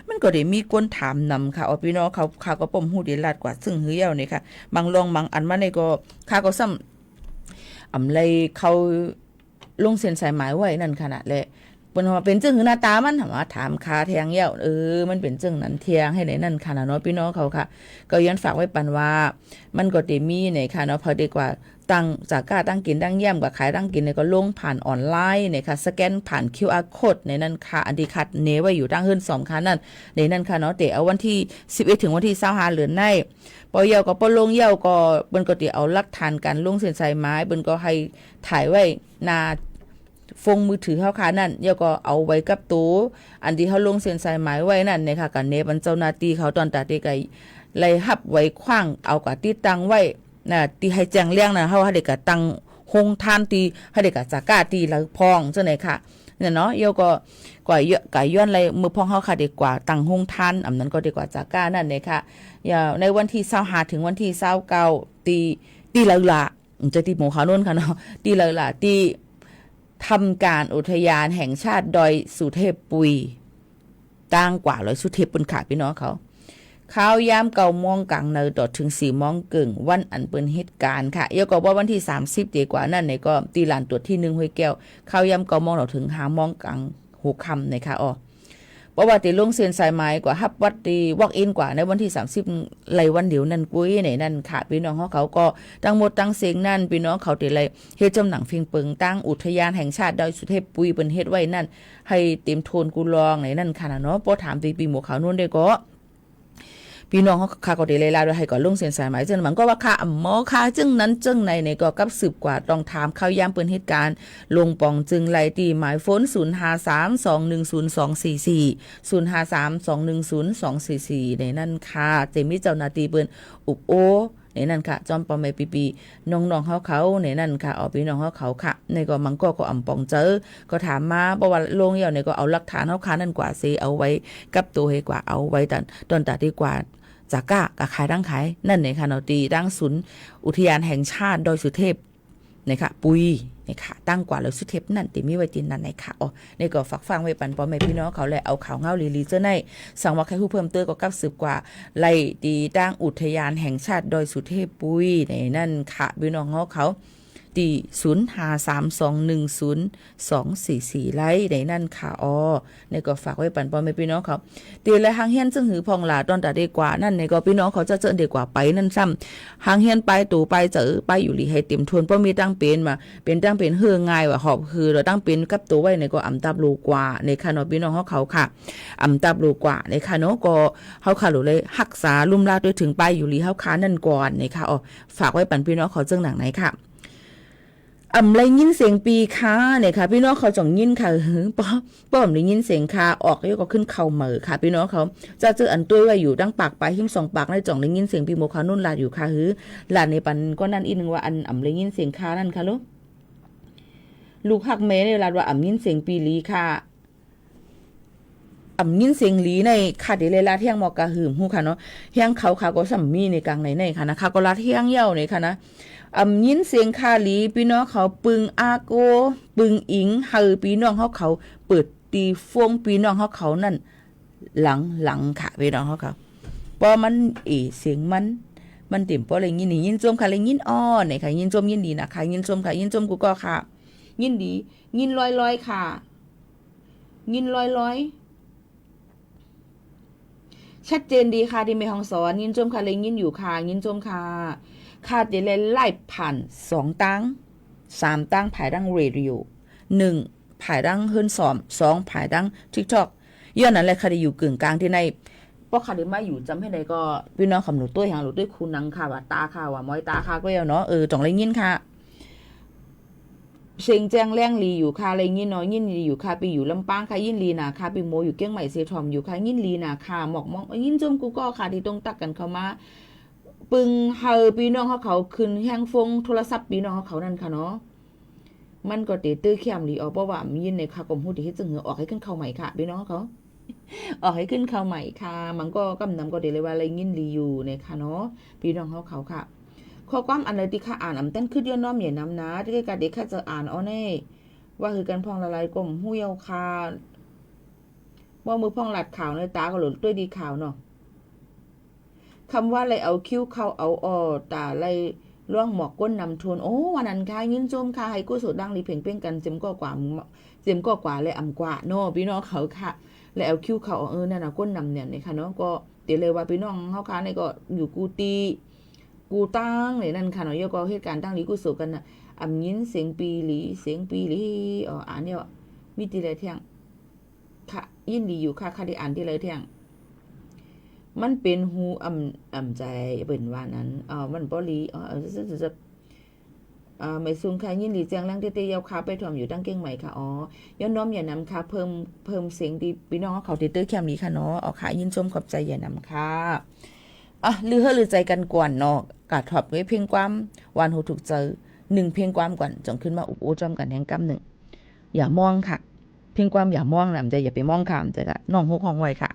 มันก็ได้มีคนถามนำค่ะเอาพี่น้องเขาก็ป้อมฮู้ดิลัดกว่าซึ่งหือยาวนี่ค่ะบางลองบางอันมานี่ก็ค่าก็ซ้ำอำไลเขาลงเส้นสายไม้ไว้นั่นขนาดแหละเปิ้นว่าเป็นจึงหือหน้าตามันถามคาแทงเหี่ยวมันเป็นจึงนั้นเทียงให้ไหนนั่นค่ะเนาะพี่น้องเขาค่ะก็ย้อนฝากไว้ปันว่ามันก็ได้มีในค่ะเนาะพอดีกว่าตั้งจากกล้าตั้งกินตั้งแย้มกับขายตั้งกินเนี่ยก็ลงผ่านออนไลน์เนี่ยค่ะสแกนผ่าน QR code ในนั้นค่ะอันที่คัดเนไว้อยู่ตั้งเฮือน2ค่ะนั่นในนั้นค่ะเนาะแต่เอาวันที่11ถึงวันที่25เดือนในปอเยาก็ปอลงเยาก็เปิ้นก็สิเอาหลักฐานการลงเส้นสายไม้เปิ้นก็ให้ถ่ายไว้หน้าฟงมือถือเฮาค่ะนั่นเดี๋ยวก็เอาไว้กับตู้อันที่เฮาลงเส้นสายไม้ไว้นั่นเนี่ยค่ะกันเนบันเจ้าหน้าที่เขาตอนตาที่ไกไล่หับไว้ขว้างเอากะติดตั้งไว้น่ะที่ให้แจ้งเรื่องน่ะเฮาให้เด็กก็ตั้งโฮงทานตีให้เด็กก็จักร้าตีละพองจังได๋ค่ะเนี่ยเนาะเดี๋ยวก็เยอะกะย้อนไล่มือพองเฮาค่ะดีกว่าตั้งโฮงทานอันนั้นก็ดีกว่าจักร้านั่นเนี่ยค่ะอย่าในวันที่25ถึงวันที่29ตีละละจะตีหมู่ขานนค่ะเนาะตีละละตีทำการอุทยานแห่งชาติดอยสุเทพปุยตั้งกว่า100สุเทพบนขาพี่น้องเขาข้าวยามเก่ามองกลางเนดถึง4มองกึ่งวันอันเปิ้นเหตุการณ์ค่ะเยอะก็ว่าวันที่30ดีกว่านั่นเนี่ยก็ตีลานตรวจที่1ห้วยแก้วข้าวยามเก่ามองถึง5มองกลาง6ค่ำนะคะอ๋อเพราะว่าตีลงเส้นสายไม้กว่าฮับวัดตีวอล์กอินกว่าในวันที่30ไหลวันเดียวนั่นกุ้ยไหนนั่นค่ะพี่น้องเขาก็ตั้งหมดตั้งเสียงนั่นพี่น้องเขาตีไหลเฮ็ดจำหนังฟิงเปิงตั้งอุทยานแห่งชาติดอยสุเทพปุยเปิ้นเฮ็ดไว้นั่นให้เต็มโทนกูลองไหนนั่นค่ะเนาะพอถามปีหมู่เขานู่นได้ก็พี่น้องเขาคาก็ได้เลยลาด้วยให้ก่อนลงเส้นสายไหมจึงมันก็ว่าค่าหมอค่าจึงนั้นจึงในก็กับสืบกว่าต้องถามข้าวยามเปิ้นเหตุการณ์ลงปองจึงไล่ตีหมายโฟน0532102244 0532102244ในนั่นค่ะเจมีเจ้าหน้าที่เปิ้นอุบโอในนั่นค่ะจอมปอมไปปีน้องๆเขาในนั่นค่ะเอาพี่น้องเขาค่ะในก็มังก็อ่ำปองเจอก็ถามมาบอกว่าลงเหี่ยวในก็เอาหลักฐานเขาค่ะนั่นกว่าสิเอาไว้กับตัวให้กว่าเอาไว้ตอนตาดีกว่าจากก้ากับขายดังขายนั่นเนี่ยค่ะเนาะตีดังศูนย์อุทยานแห่งชาติดอยสุเทพนะคะปุยนะคะตั้งกว่าแล้วสุเทพนั่นติมีไว้ตินนั่นนะคะอ๋อนี่ก็ฝากฟังไว้ปันปอแม่พี่น้องเขาแหละเอาข่าวเงาลีเจ้าในสั่งว่าใครผู้เพิ่มเติมก็กับสืบกว่าไล่ตีตั้งอุทยานแห่งชาติดอยสุเทพปุยในนั่นค่ะพี่น้องเขาตี0532102244ไล่ในนั่นค่ะอ๋อนี่ก็ฝากไว้ปันปอแม่พี่น้องเขาตีและหางเฮียนซึ่งหือพองหลาตอนตาดีกว่านั่นนี่ก็พี่น้องเขาจะเจอดีกว่าไปนั่นซ้ำหางเฮียนไปตู่ไปเจอไปอยู่หลีให้เต็มทวนเพราะมีตั้งเป็นมาเป็นตั้งเป็นเฮือง่ายว่าหอบคือเราตั้งเป็นกับตัวไว้ในก็อำตับลูกว่าในค่ะเนาะพี่น้องเขาค่ะอำตับลูกว่าในค่ะเนาะก็เขาค่ะหรือเลยรักษาลุ่มลาด้วยถึงไปอยู่หลีเฮาค้านั่นก่อนในค่ะอ๋อฝากไว้ปันพี่น้องเขาเจิงหนังไหนค่ะ ไรยินเสียงปีค้าเนี่ยค่ะพี่น้องเขาจ่องยินค่ะป้อมได้ยินเสียงคาออกแล้วก็ขึ้นเข่าเหมือค่ะพี่น้องเขาจะเจออันตัวไว้อยู่ดังปากปลายหิมสองปากในจ่องได้ยินเสียงปีโมคานุ่นลาดอยู่ค่ะลาดในปันก็นั่นอีกนึงว่าอันไรยินเสียงคานั่นค่ะลูกหักแม่ในลาดว่ายินเสียงปีลีค่ะยินเสียงหลีในค่ะเดเลลาเที่ยงหมอกกะหืมฮู้ค่ะเนาะเฮียงเขาค่ะก็สัมมีในกลางในค่ะนะคะก็ลาเที่ยงเย้าในค่ะนะยินเสียงคาหลีพี่น้องเขาปึงอาโกปึงอิงเฮอพี่น้องเขาเปิดตีฟงพี่น้องเขานั่นหลังค่ะพี่น้องเขาพอมันเสียงมันเต็มพอเลยยินนี่ยินจมค่ะเลยยินอ้อเนี่ยค่ะยินจมยินดีนะคะยินจมค่ะยินจมกูก็ค่ะยินดียินลอยค่ะยินลอยชัดเจนดีค่ะที่แม่ฮ่องสอนยินจมค่ะเลยยินอยู่ค่ะยินจมค่ะค่าเดลไล่ผ่าน2ตั้ง3ตั้งผายดังเรดิโอ1ผายดังเฮิรนสอม2ผายดัง TikTok ย้อนนั้นแหละค่ะได้อยู่กึ่งกลางที่ในป้อค่ะได้มาอยู่จำให้ได้ก็พี่น้องคำหนูตุ้ยหางหนูตุ้ยคูนังค่ะว่าตาค่ะว่ามอยตาค่ะก็เอาเนาะจ่องเลยยินค่ะเชียงแจ้งแรงลีอยู่ค่ะอะไรยินน้อยยินลีอยู่ค่ะไปอยู่ลำปางค่ะยินลีนะค่ะไปโมอยู่เกี้ยงใหม่เซทอมอยู่ค่ะยินลีนะค่ะหมอกมองยินจมกูก็ค่ะที่ตรงตักกันเข้ามาปึงเฮาพี่น้องเขาขึ้นแห้งฟงโทรศัพท์พี่น้องเขานั่นค่ะเนาะมันก็ตื้อเข้มลีออกเพราะว่ายินในค่ะกลมหูที่เฮ็ดจึงออกให้ขึ้นเข้าใหม่ค่ะพี่น้องเขาออกให้ขึ้นเข้าใหม่ค่ะมันก็กำนำก็เดเลยว่าอะไรยินลีอยู่ในค่ะเนาะพี่น้องเขาค่ะข้อความอันใดที่ข้าอ่านเต้นขึ้นย้อนน้อมอย่านำนะที่การเด็กข้าจะอ่านเอาแน่ว่าคือการพองละลายกลมหูเยาคาว่ามือพองหลัดข่าวในตาก็หลุดด้วยดีข่าวเนาะคำว่าอะไรเอาคิ้วเข้าเอาออตาอะไรล่วงหมอกก้นนำทวนโอ้วันนั้นค่ะยินจมค่ะให้กู้สุดดังรีเพ่งเป้งกันเจมก็กว่าเลยอ่ำกว่าเนาะพี่น้องเขาค่ะแล้วเอาคิ้วเข้านั่นน่ะก้นนำเนี่ยค่ะเนาะก็เดี๋ยวเลยว่าพี่น้องเขาค่ะในก็อยู่กูตั้งเลยนั่นค่ะเนาะก็เหตุการณ์ตั้งลีกูสุกันน่ะยินเสียงปีหลีอ่านเนี่ยมีทีไรเที่ยงค่ะยินดีอยู่ค่ะได้อ่านที่ไรเที่ยงมันเป็นหูใจเป็นว่านั้นมันบ่ลีไม่สูงค่ะยินดีแจ้งแรงเตยาวขาไปถ่อมอยู่ตั้งเก่งใหม่ค่ะย้อนน้อมอย่านำค่ะเพิ่มเสียงดีพี่น้องเขาเตยแคมนี้ค่ะเนาะค่ะยินชมขอบใจอย่านำค่ะลือใจกันก่อนเนาะกาดถอบไว้เพียงความวานหูถูกเจอ1เพียงความก่อนจงขึ้นมาอุบโอจอมกันแห่งกำ1อย่ามองค่ะเพียงความอย่ามองนะมันจะอย่าไปมองค่ะมันจะน้องฮกห้องไว้ค่ะ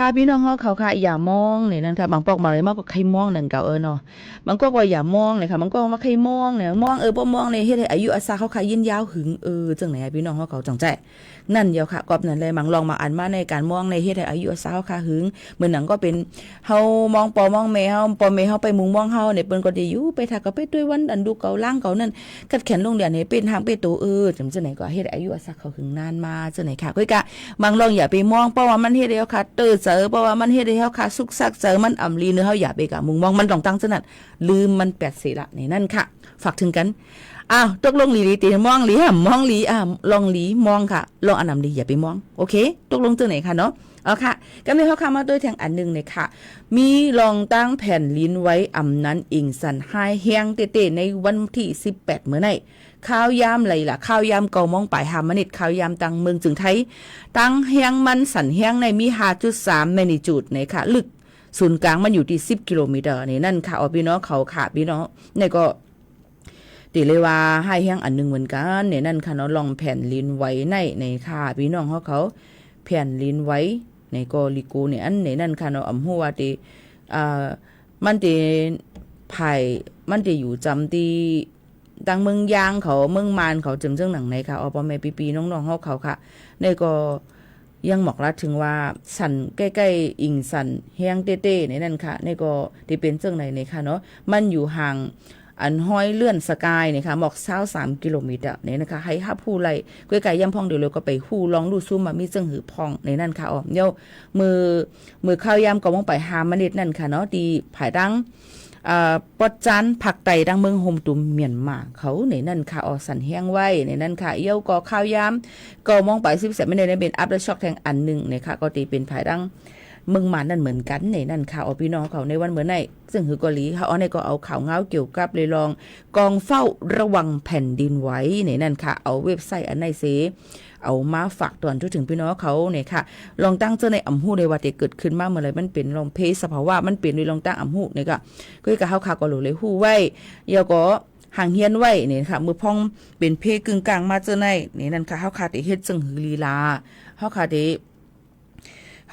ค่ะพี่น้องเฮาเขาค่ะอย่ามองนี่นั่นค่ะบางปอกมาเลยมากกว่าใครมองนั่นเก่าเนาะบางก็ว่าอย่ามองเลยค่ะบางก็ว่าใครมองเนี่ยมองบ่มองเนี่ยเฮ็ดให้อายุอาซาเขาค่ะยินยาวหึงจังไหนพี่น้องเฮาเขาจังใจนั่นเดียวค่ะกอบนั่นเลยมังลองมาอ่านมาในการมองในเฮ็ดให้อายุอาซาเขาค่ะหึงเหมือนหนังก็เป็นเฮามองปอมองแม่เฮาปอแม่เฮาไปมุงมองเฮาเนี่ยเปิ้นก็ได้อยู่ไปถ้าก็ไปด้วยวันอันดูเก่าล่างเก่านั่นกัดแขนลงเดี๋ยวนี้เป็นทางไปตัวจังไหนก็เฮ็ดให้อายุอาซาเขาหึงนานมาจังไหนค่ะก็กะมังลองอย่าไปมองเพราะว่ามันเฮ็ดให้เฮาค่ะเตอเจอเพราะว่ามันเฮ็ดให้เฮาค่ะสุกซักเจอมันอ่ำลีเนื้อเฮาอย่าไปกะมุงมองมันต้องตั้งซะนั่นลืมมัน8สิละนี่นั่นค่ะฝากถึงกันตกลงหลีตีมองหลีมองหลีลองหลีมองค่ะลองอันนำหลีอย่าไปมองโอเคตกลงจังไหนค่ะเนาะค่ะก็มีเขาเข้ามาด้วยทางอันนึงเลยค่ะมีลองตั้งแผ่นลิ้นไว้อำนั้นอิงสันไฮแห้งเตๆในวันที่18มื้อไหนข้าวยามไหลล่ะข้าวยามเก่ามองปลายหามนิดข้าวยามตังเมืองจึงไทยตั้งแห้งมันสันแห้งในมี 5.3 แมกนิจูดในค่ะลึกศูนย์กลางมันอยู่ที่10กิโลเมตรนี่นั่นค่ะพี่น้องเขาค่ะพี่น้องนี่ก็ตีเลยว่าให้แห้งอันนึงเหมือนกันเนี่ยนั่นค่ะเนาะลองแผ่นลิ้นไว้ในค่ะพี่น้องเขาแผ่นลิ้นไว้ในก็ลิกูเนี่ยอันในนั่นค่ะเนาะอำหัวตีมันตีไผ่มันตีอยู่จำตีดังเมืองยางเขาเมืองมานเขาจึงหนังในค่ะอปแม่ปีน้องๆเขาค่ะในก็ยังบอกรัดถึงว่าสันใกล้ๆอิงสันแห้งเต้ๆในนั่นค่ะในก็ที่เป็นจังไหนในค่ะเนาะมันอยู่ห่างอันห้อยเลื่อนสกายเนี่ยค่ะบอก23กิโลเมตรเนี่ยนะคะให้ฮับผู้ไล่ใกล้ๆย่ำพองเดี๋ยวเราก็ไปฮู้ลองดูซูมมามีจังหือพองในนั่นค่ะเดี๋ยวมือข้าวยามก็มองไปหามันนิดนั่นค่ะเนาะดีผายดังปอดจันผักไตดังเมืองโฮมตุมเมียนมาเขาในนั่นค่ะสันแห้งไว้ในนั่นค่ะเยี่ยวก็ข้าวยามก็มองไป17ไม่ได้เป็นอัพและช็อกแทงอันนึงเนี่ยค่ะก็ตีเป็นผายดังเมืองมานั่นเหมือนกันในนั่นค่ะพี่น้องเขาในวันเหมือนในซึ่งคือกอลีเขาในก็เอาข่าวเงาเกี่ยวกับเลยลองกองเฝ้าระวังแผ่นดินไหวในนั่นค่ะเอาเว็บไซต์อันไหนเสเอามาฝากตอนถึงพี่น้องเขาเนี่ยค่ะลองตั้งเจอในอ่ำหูในว่าที่เกิดขึ้นมาเมื่อไรมันเป็นลองเพสภาวะมันเป็นด้วยลองตั้งอ่ำหูเนี่ยก็กับเขาค่ะก็หลุดเลยหู้ไว้เยาก็ห่างเฮียนไว้เนี่ยค่ะมือพองเป็นเพกึ่งกลางมาเจอในนี่นั่นค่ะเขาขาดที่เฮ็ดจึงหือลีลาเขาขาดที่เ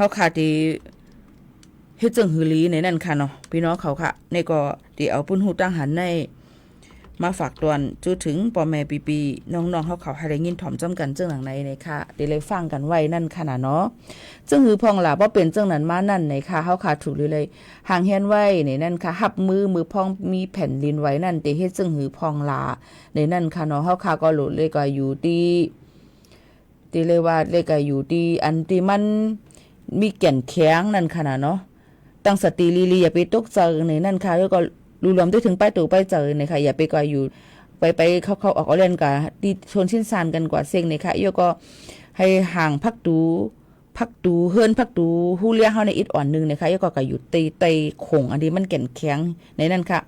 ฮ็ดจังหือลีในนั่นค่ะเนาะพี่น้องเขาค่ะในก็ที่เอาปุ้นหูตั้งหันในมาฝากตอนจุดถึงปอแม่ปีน้องๆเขาให้ได้ยินถ่อมจ้ำกันจังหลังในค่ะได้เลยฟังกันไว้นั่นค่ะเนาะจังหือพองล่ะบ่เป็นจังนั้นมานั่นในค่ะเขาขาดถูกเลยห่างเฮียนไว้ในนั่นค่ะหับมือพองมีแผ่นดินไว้นั่นแต่เฮ็ดจังหือพองล่ะในนั่นค่ะเนาะเขาขาก็หลุดเลยก็อยู่ที่เลยว่าเลยก็อยู่ที่อันที่มันมีแก่นแข็งนั่นค่ะเนาะตั้งสติลีอย่าไปตกใจในนั่นค่ะแล้วก็รวมด้วยถึงป้ายตู่ป้ายเจอในค่ะอย่าไปก่อยอยู่ไปเข้าออกเล่นกับที่ชนชิ้นซานกันกว่าเซ็งในค่ะโยก็ให้ห่างพักดูเฮิรนพักดูฮู้เลี้ยเฮาในอิดอ่อนนึงนะคะโยก็อยู่ตีโขงอันนี้มันแก่นแข็งในนั่นค่ะ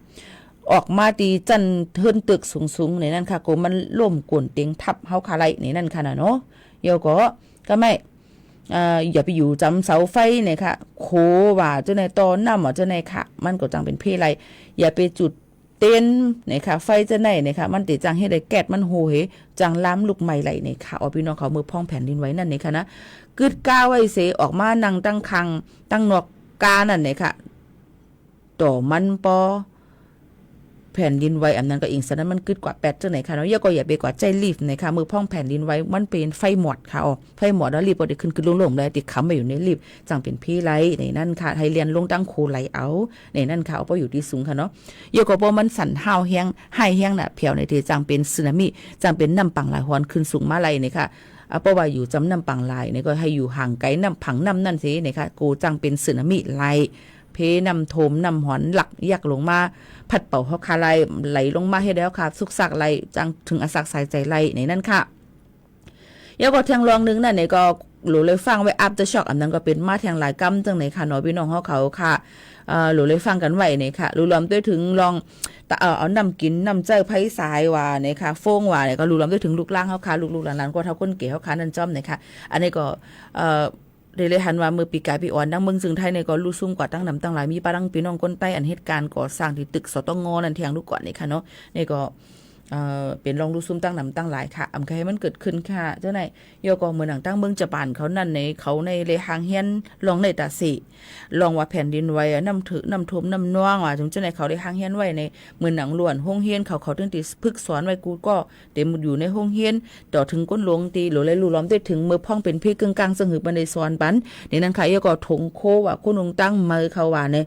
ออกมาตีจันเฮิรนตึกสูงในนั่นค่ะก็มันล่มกวนเต็งทับเฮาคาไลในนั่นค่ะเนาะโยก็ไม่อย่าไปอยู่จำเสาไฟเนี่ยค่ะโคว่าเจ้าในตอนน้ำเจ้าในค่ะมันก็จังเป็นเพไรอย่าไปจุดเต้นเนี่ยค่ะไฟเจ้าในเนี่ยค่ะมันติจังให้ได้แก๊สมันโหยจังล้ำลูกใหม่ไหลเนี่ยค่ะพี่น้องเขามือพองแผ่นดินไว้นั่นเนี่ยค่ะนะกึดก้าวไว้เสออกมานั่งตั้งคังตั้งนอกกานั่นเนี่ยค่ะต่อมันปอ แผ่นดินไหวอันนั้นก็อิงฉะนั้นมันกึดกว่า8จังไหนค่ะเนาะอย่าไปกว่าใจรีบนะคะมือพ่องแผ่นดินไหวมันเป็นไฟหมอดค่ะไฟหมอดแล้วรีบบ่ได้ขึ้นลงๆเลยติดค้ำไปอยู่ในรีบจังเป็นพี่ไหลในนั่นค่ะให้เรียนลงตั้งโคไหลเอาในนั่นค่ะเอาไปอยู่ที่สูงค่ะเนาะอย่าก็บ่มันสั่นห้าวแห้งให้แห้งน่ะเพียวในที่จังเป็นสึนามิจังเป็นน้ำปังหลายฮอนขึ้นสูงมาไหลนี่ค่ะเพราะว่าอยู่จำน้ำปังลายนี่ก็ให้อยู่ห่างไกลน้ำผังน้ำนั่นสินี่ค่ะกูจังเป็นสึนามิไหลเพน้ำโถมน้ำหอนหลักยักลงมาผัดเป่าเฮาคาไหลลงมาให้แล้วค่ะสุกสักไหลจังถึงอสักสายใจไหลในนั่นค่ะแล้วก็ทางรองนึงนั่นนี่ก็หลูเลยฟังไว้ after shock อันนั้นก็เป็นมาแทงหลายกำจังไหนค่ะเนาะพี่น้องเขาค่ะหลูเลยฟังกันไว้นี่ค่ะรู้ล้อมด้วยถึงลองเอานำกินนำเจ้าไผ่สายว่านี่ค่ะโฟงว่านี่ก็รู้ล้อมด้วยถึงลูกล่างเขาค่ะลูกหลานๆก็เท่าคนเก๋เขาค่ะนั่นจ้อมนี่ค่ะอันนี้ก็เลยหันว่ามือปีกายปีอ่อนดังเมืองซึ่งไทยในก็รู้ซุ่มกว่าตั้งนำตั้งหลายมีป้าดังพี่น้องคนใต้อันเหตุการณ์ก่อสร้างที่ตึกสตงนั่นเทียงลูกก่อนนี่ค่ะเนาะนี่ก็เป็นรองรู้ซุ่มตั้งนำตั้งหลายค่ะอำใครให้มันเกิดขึ้นค่ะเจ้าไหนโยก็เหมือนหนังตั้งเมืองญี่ปุ่นเขานั่นในเขาในเลหางเฮียนลองในตาสีลองว่าแผ่นดินไหวน้ำถือน้ำท่วมน้ำน่วงว่าถึงเจ้าไหนเขาได้หางเฮียนไว้ในเหมือนหนังล้วนห้องเฮียนเขาตึงตีพึกสอนไว้กูก็เต็มอยู่ในห้องเฮียนต่อถึงก้นหลวงตีหรือเลยรู้ล้อมได้ถึงมือพ่องเป็นพี่กึ่งกลางซึ่งหือบันไดสอนปันในนั้นค่ะโยก็ถงโคว่าคุณองตั้งมือเขาว่าใน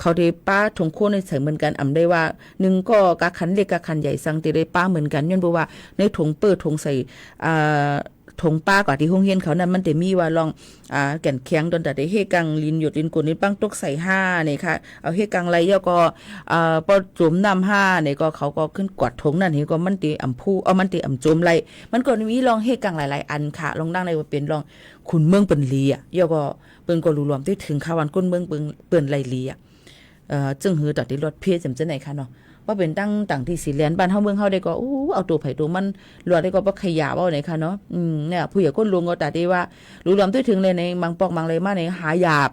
เขาได้ป้าถงโคในเสริมเหมือนกันอำได้ว่าหนึ่งก็กะขันเล็กกะขันใหญ่สังตีได้ป้าเหมือนกันย้อนบอกว่าในถุงเปิดถุงใส่ถุงป้ากว่าที่ห้องเฮียนเขานั้นมันแต่มีว่าลองแก่นแข็งตอนแต่ได้เฮกังลินหยดลินกุนนี่ปั้งตกใส่5นี่ค่ะเอาเฮกังไรย่อก็พอจุ่มน้ำ5นี่ก็เขาก็ขึ้นกวาดถุงนั่นเห็นก็มันตีอ่ำผู้เอามันตีอ่ำโจมไรมันก็มีลองเฮกังหลายๆอันค่ะลองดังในว่าเป็นลองขุนเมืองเปิ้นลีอ่ะย่อก็เปิ้นก็รู้รวมที่ถึงข้าวันก้นเมืองเปิ้นไรลีอ่ะจึงหือตัดที่รถเพจจำจังไหนค่ะเนาะว่าเป็นตั้งต่างที่สีเลียนบ้านเฮาเมืองเฮาได้ก็เอาตัวไผตัวมันรวดได้ก็บ่ขยะเอาไหนค่ะเนาะเนี่ยผู้ใหญ่ก้นลวงก็ตัดได้ว่ารู้รวมด้วยถึงเลยในบางปอกบางเลยมาในหาหยาบ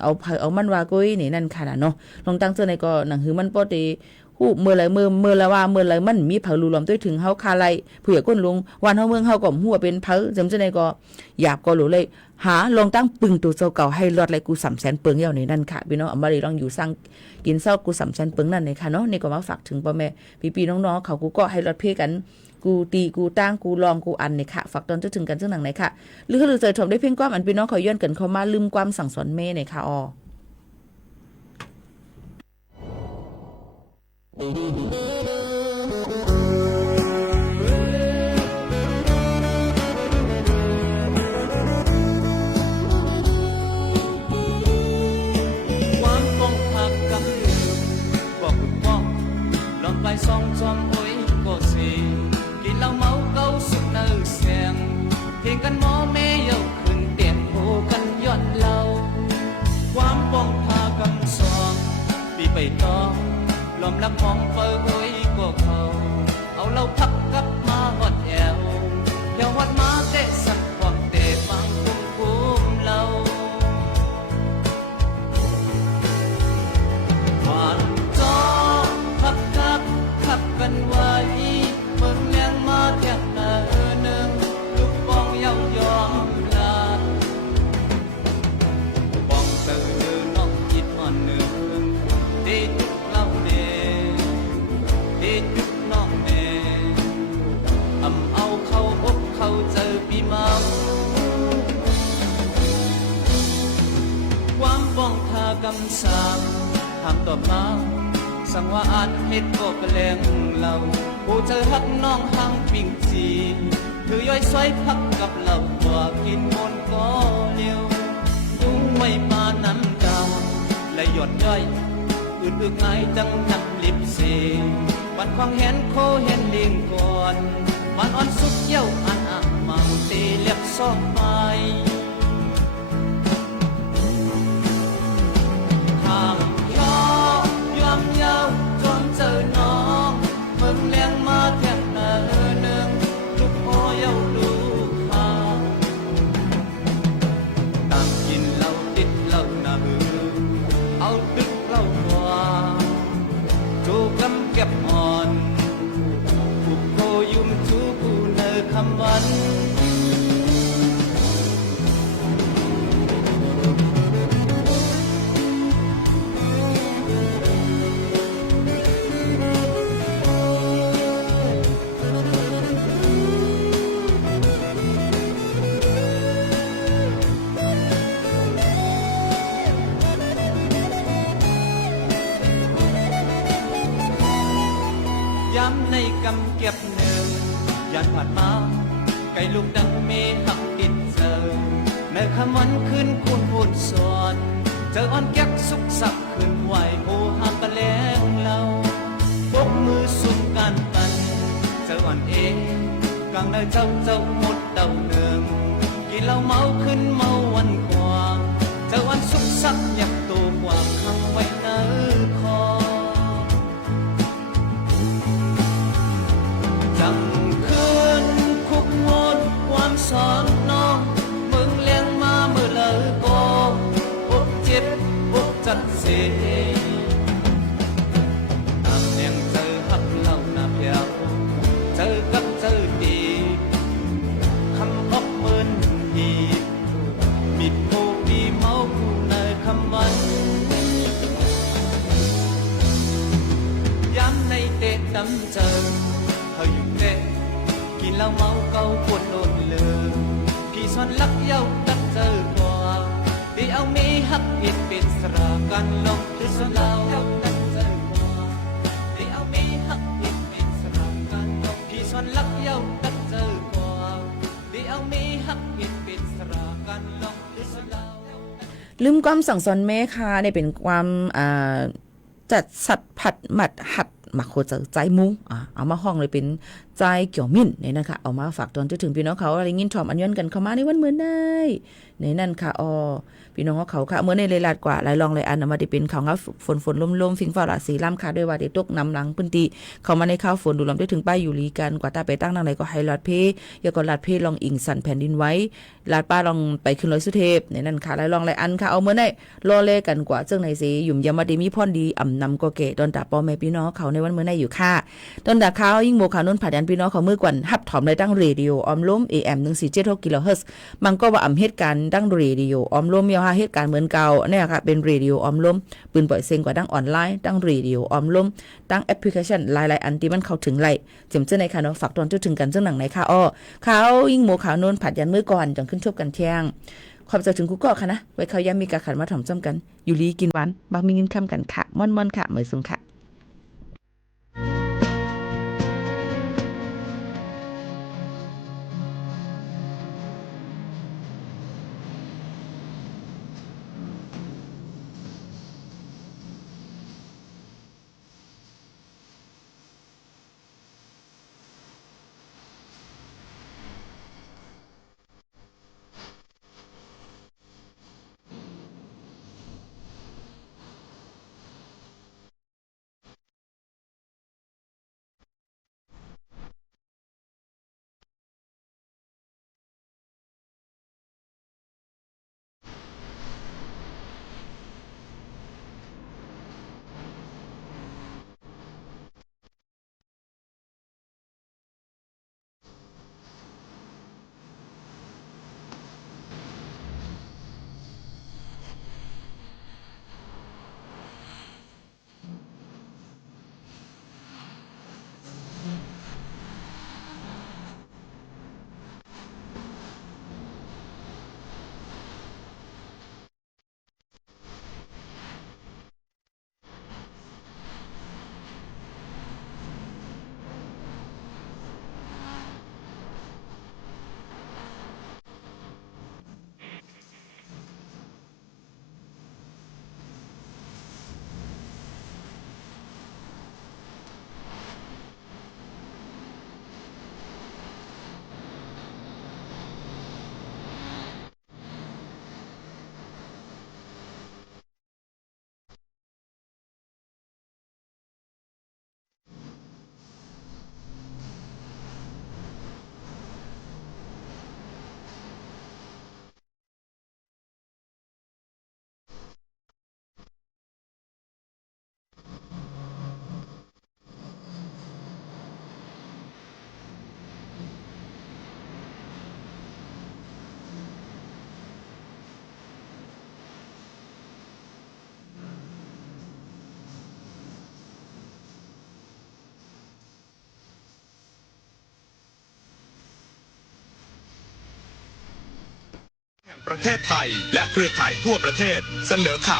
เอามันว่ากุ้ยนี่นั่นค่ะเนาะลองตั้งเจอในก็หนังหือมันปอดีฮู้เมื่อไรละว่าเมื่อไรมันมีเผารู้รวมด้วยถึงเฮาคาไลผู้ใหญ่ก้นลวงวันเฮาเมืองเฮาก็ฮู้ว่าเป็นเผาจำจังได๋ก็หยาบก็รู้เลยหาลองตั้งปึงตัวเจ้าเก่าให้รอดเลยกู300,000เปิงเย่าในนั่นค่ะพี่น้องอำมารีลองอยู่สร้างกินเศร้ากู300,000เปิงนั่นเลยค่ะเนาะนี่ก็มาฝากถึงพ่อแม่พี่ๆน้องๆเขากูก็ให้รอดเพกันกูตีกูตั้งกูลองกูอันนี่ค่ะฝากตอนจะถึงกันจังหนังไหนค่ะหรือใจชมได้เพ่งความอันพี่น้องเขาย้อนกันเข้ามาลืมความสั่งสอนแม่ในค่ะlại song trong ôi có gì kỳ lao máu câu sức nở xèng thì căn mó mê yêu khừng tiền hồ căn dọn lâu quám bông tha cầm xoang bị bầy to lòm lắc mong phơi ôi của khâu áo lâu thấp cấp ma hoạt eo theo hoạt má tệ sẵn hoặc tệ vang cung lâu hoàn cho khắp khắp khắpกันไว้เมืองแรงมาแทบหน้าหนึ่งลูกปองเย้ายอมลาปองตื่นน้องคิดอ่อนหนึ่งดีจุกเล่าเน่ดีจุกน้องเน่เอาเข้าอกเข้าเจอปีเมาความป้องทากำสามห้ามตอบมาสังว่าอันเฮ็ดก็กระแลงเราผู้เจอฮักน้องห่างปิ่งจีถือย่อยซอยพักกับเราว่ากินมนก็เลี้ยวยุ่งไว้มาน้ำดาวและหยดย่อยอึดง่ายจังนักลิบเสียวันควางเห็นโคเห็นเลี้ยงก่อนมันอ่อนสุดเย้าอันอ่างมังตีเล็บซ่อนไปห่างยอมเย้าจนเจอน้องเมืองแรงมาแทบหน้าหนึ่งลูกพ่อเย้าลูกข้าต่างกินเหล้าติดเหล้าหน้าหือเอาดึกเหล้ากว่าจูกำเก็บอ่อนผูกโคยุ่มจูกูเนอคำวัน ำในกำเก็บหนึ่งยันผ่านมาไก่ลูกดังเมหักติดเจอในคำวันคืนคูณพูนสอนเจออ่อนแก๊กสุกสักคืนไหวโอหักกะแลงเราบกมือสุกกันปันเจออ่อนเองกลางในเจ้าหมดเดาเนืองกินเหล้าเมาขึ้นเมาวันกว่างเจอวันสุกสักอยากตัวกว่างขังไว้ในคอจังคืนคุกงดความสอนน้องมึงเลี้ยงมาเมื่อเลยก็อกเจ็บอกจัดเสียตามแนงเจอหักเหล่าหน้าเพียวเจอกับเจอดีคำอกเมินดีมิดโมปีเมาผู้ในคำวันย้ำในเตะดำเจอเขาอยู่เตะกินเหล้าเมาเกาปวดโดนเลือพี่สอนลักเย้าตักเจอกว่าที่เอามีหักผิดเป็นสระกันลองที่สอนเราตักเจอกว่าที่เอามีหักผิดเป็นสระกันลองพี่สอนลักเย้าตักเจอกว่าที่เอามีหักผิดเป็นสระกันลองที่สอนเราลืมความสั่งสอนแม่ค่ะเนี่ยเป็นความจัดสัตว์ผัดหมัดหัดหมักโคเจอใจมุ้งเอามาห้องเลยเป็นใจเกี่ยวมิ่นเนี่ยนะคะเอามาฝากตอนถึงพี่น้องเขาอะไรยินถ่อมอันย้อนกันเข้ามาในวันเหมือนได้ในนั่นค่ะพี่น้องเขาค่ะเมื่อในเลยลาดกว่าหลายลองหลายอันมาได้เป็นข่าวงับฝนลมๆฟิงฟ้าละสีล่ำค่ะด้วยว่าได้ตกน้ำหลังพื้นที่เข้ามาในข้าวฝนดูลำได้ถึงป้ายอยู่ลีกันกว่าตาไปตั้งทางไหนก็ไฮลอดเพยาก็ลาดเพลองอิงสันแผ่นดินไว้ลาดป้าลองไปขึ้นร้อยสุเทพในนั่นค่ะหลายลองหลายอันค่ะเอาเมื่อได้รอเล่กันกว่าเจ้าไหนสีหยุ่มยามาดีมีพ่อนดีอ่ำนำก็เกะตอนตาปอแม่พี่น้องเขาในวันเมื่อได้อยู่ค่ะตอนดาเขายิ่งโมขานนผัดยันพี่น้องเขามือกวนหับถอมในตั้งเรดิโอออมล้ม AM 1476กิโลเฮิรตซ์มันก็ว่าอ่ำเหตุการณ์ตั้งเรดิโอออมล้มยาวเหตุการณ์เหมือนเก่าเนี่ยค่ะเป็นเรดิโอออมล้มปืนปล่อยเซ็งกว่าตั้งออนไลน์ตั้งเรดิโอออมล้มตั้งแอปพลิเคชันหลายๆอันที่มันเข้าถึงไหลเจ็มเจ้าในค่ะเนาะฝากตอนถึงกันเจ้าหนังไหนค่ะเขายิ่งโมขานนผัดยันมือก่อนจังขึ้นชบกันเที่ยงขอบใจถึงกูก็ค่ะนะไว้เขาย้ำมีการขันมาถ่อมจ้ำกันอยู่ลีกินหวานบางมีเงินคำกันค่ะม่อนๆค่ะเหมยสูงค่ะประเทศไทยและเครือข่ายทั่วประเทศเสนอข่าว